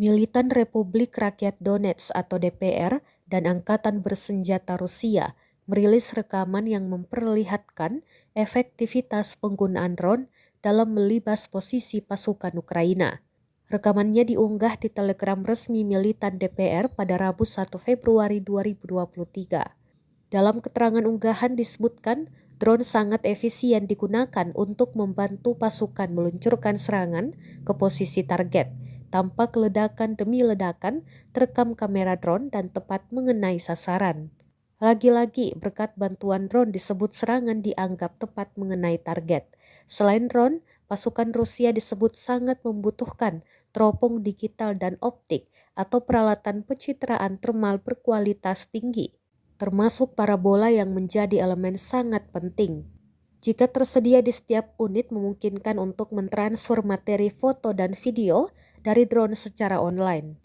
Militan Republik Rakyat Donetsk atau DPR dan Angkatan Bersenjata Rusia merilis rekaman yang memperlihatkan efektivitas penggunaan drone dalam melibas posisi pasukan Ukraina. Rekamannya diunggah di Telegram resmi militan DPR pada Rabu 1 Februari 2023. Dalam keterangan unggahan disebutkan, drone sangat efisien digunakan untuk membantu pasukan meluncurkan serangan ke posisi target. Tanpa ledakan demi ledakan, terekam kamera drone dan tepat mengenai sasaran. Lagi-lagi, berkat bantuan drone disebut serangan dianggap tepat mengenai target. Selain drone, pasukan Rusia disebut sangat membutuhkan teropong digital dan optik atau peralatan pencitraan termal berkualitas tinggi, termasuk parabola yang menjadi elemen sangat penting. Jika tersedia di setiap unit memungkinkan untuk mentransfer materi foto dan video dari drone secara online.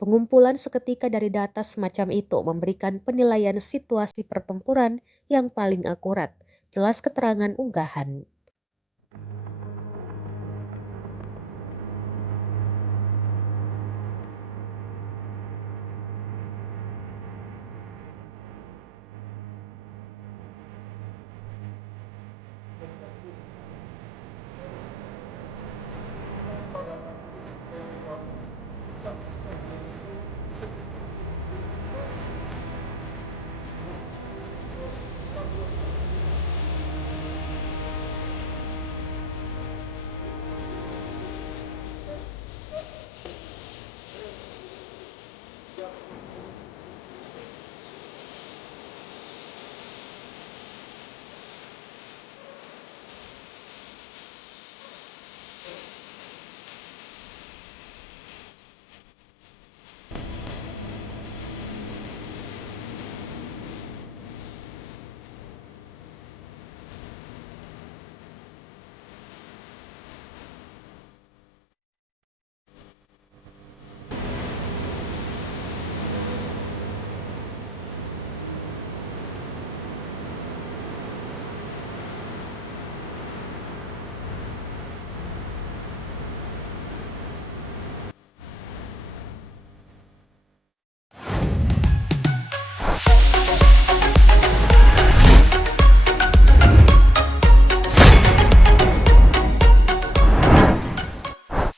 Pengumpulan seketika dari data semacam itu memberikan penilaian situasi pertempuran yang paling akurat. Jelas keterangan unggahan.